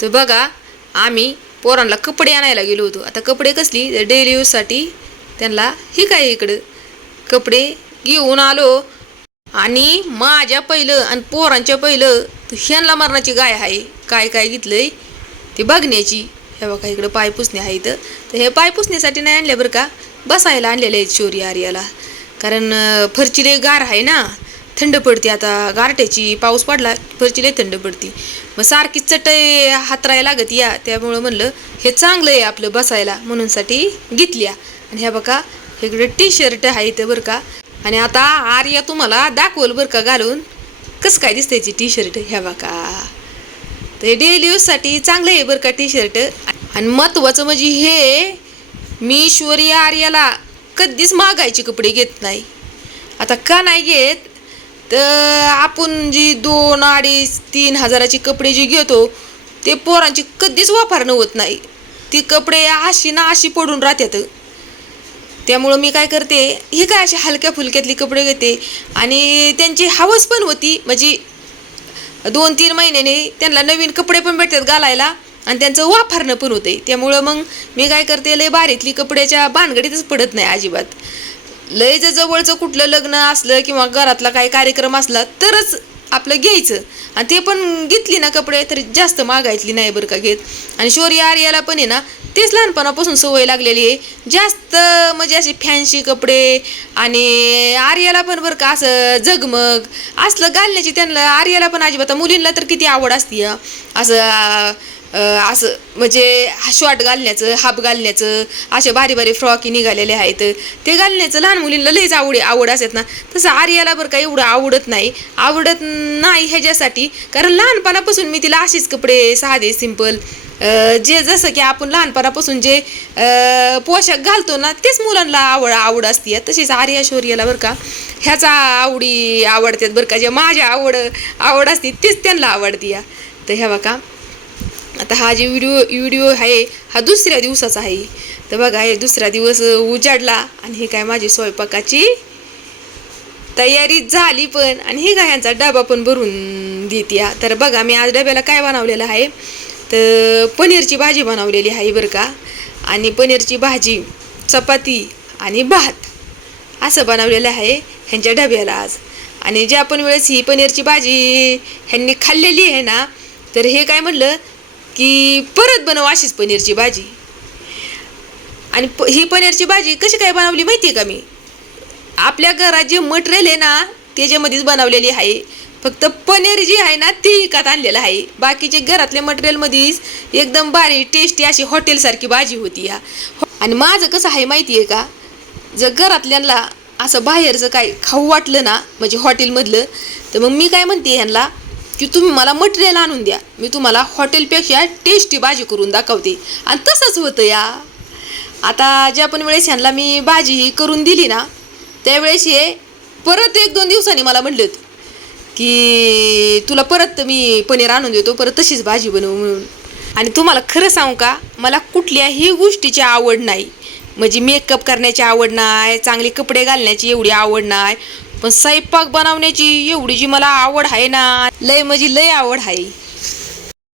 तर बघा आम्ही पोरांना कपडे आणायला गेलो होतो. आता कपडे कसली तर डेली यूजसाठी त्यांना ही काय इकडं कपडे घेऊन आलो. आणि माझ्या पहिलं आणि पोरांच्या पहिलं ह्यांना मरणाची गाय आहे. काय काय घेतलंय ते बघण्याची. हे बघा इकडं पायपुसणे आहे. तर हे पायपुसण्यासाठी नाही आणले बरं का, बसायला आणलेले आहेत शौर्य आर्याला. कारण फरची लय गार आहे ना, थंड पडते. आता गारठ्याची पाऊस पडला फरची लय थंड पडते. मग सारखी चटई हातरायला लागत या, त्यामुळं म्हणलं हे चांगलं आहे आपलं बसायला म्हणून साठी घेतल्या. आणि ह्या बघा इकडे टी शर्ट आहे इथं बरं का. आणि आता आर्या तुम्हाला दाखवल बरं का घालून कसं काय दिसतंय ती टी शर्ट. ह्या बघा तर हे डेली यूजसाठी चांगलं आहे बरं का टी शर्ट. आणि महत्त्वाचं म्हणजे हे मी शौर्य आर्याला कधीच मागायचे कपडे घेत नाही. आता का नाही घेत तर आपण जी 2, 2.5, 3 हजाराची कपडे जी घेतो ते पोरांची कधीच वापरणं होत नाही. ती कपडे अशी ना अशी पडून राहतात. त्यामुळं मी काय करते, हे काय असे हलक्या फुलक्यातली कपडे घेते. आणि त्यांची हवस पण होती, म्हणजे 2-3 महिन्याने त्यांना नवीन कपडे पण भेटतात घालायला आणि त्यांचं वापरणं पण होते. त्यामुळं मग मी काय करते, लय बारीतली कपड्याच्या भानगडीतच पडत नाही अजिबात. लय जवळचं कुठलं लग्न असलं किंवा घरातला काही कार्यक्रम असला तरच आपलं घ्यायचं. आणि ते पण घेतली ना कपडे तर जास्त मागायतली नाही बरं का घेत. आणि शौर्य आर्याला पण आहे ना तेच लहानपणापासून सवय लागलेली आहे जास्त म्हणजे असे फॅन्सी कपडे. आणि आर्याला पण बरं का असं झगमग असलं घालण्याची त्यांना आर्याला पण अजिबात. मुलींना तर किती आवड असते असं असं म्हणजे शॉर्ट घालण्याचं, हाफ घालण्याचं. असे भारी भारी फ्रॉकी निघालेले आहेत ते घालण्याचं लहान मुलींना लईच आवड असतात ना. तसं आर्याला बरं का एवढं आवडत नाही ह्याच्यासाठी. कारण लहानपणापासून मी तिला असेच कपडे साधे सिंपल जे जसं की आपण लहानपणापासून जे पोशाख घालतो ना तेच मुलांना आवड असते. तशीच आर्या शौर्याला बरं का ह्याचा आवडतात बरं का. जे माझ्या आवड असते तेच त्यांना आवडते. तर ह्या बघा आता हा जे व्हिडिओ आहे हा दुसऱ्या दिवसाचा आहे. तर बघा हे दुसरा दिवस उजाडला आणि हे काय माझी स्वयंपाकाची तयारी झाली पण. आणि हे काय ह्यांचा डबा पण भरून देते. तर बघा मी आज डब्याला काय बनवलेलं आहे तर पनीरची भाजी बनवलेली आहे बरं का. आणि पनीरची भाजी, चपाती आणि भात असं बनवलेलं आहे ह्यांच्या डब्याला आज. आणि ज्या पण वेळेस ही पनीरची भाजी ह्यांनी खाल्लेली आहे ना तर हे काय म्हणलं की परत बनव अशीच पनीरची भाजी. आणि ही पनीरची भाजी कशी काय बनवली माहिती आहे का मी, आपल्या घरात जे मटेरियल आहे ना त्याच्यामध्येच बनवलेली आहे. फक्त पनीर जी आहे ना ती विकत आणलेलं आहे. बाकीचे घरातल्या मटेरियलमध्येच एकदम भारी टेस्टी अशी हॉटेलसारखी भाजी होती. आणि माझं कसं आहे माहिती आहे का, जर घरातल्यांना असं बाहेरचं काय खाऊ वाटलं ना म्हणजे हॉटेलमधलं तर मग मी काय म्हणते ह्यांना की तुम्ही मला मटेरियल आणून द्या, मी तुम्हाला हॉटेलपेक्षा टेस्टी भाजी करून दाखवते. आणि तसंच होतं आता ज्या पण वेळेस ह्यांना मी भाजी ही करून दिली ना त्यावेळेस हे परत 1-2 दिवसांनी मला म्हणलं की तुला परत मी पनीर आणून देतो, परत तशीच भाजी बनवू म्हणून. आणि तुम्हाला खरं सांगू का, मला कुठल्याही गोष्टीची आवड नाही. म्हणजे मेकअप करण्याची आवड नाही, चांगले कपडे घालण्याची एवढी आवड नाही, पण स्वयंपाक बनवण्याची एवढी जी मला आवड आहे ना लय म्हणजे लय आवड आहे.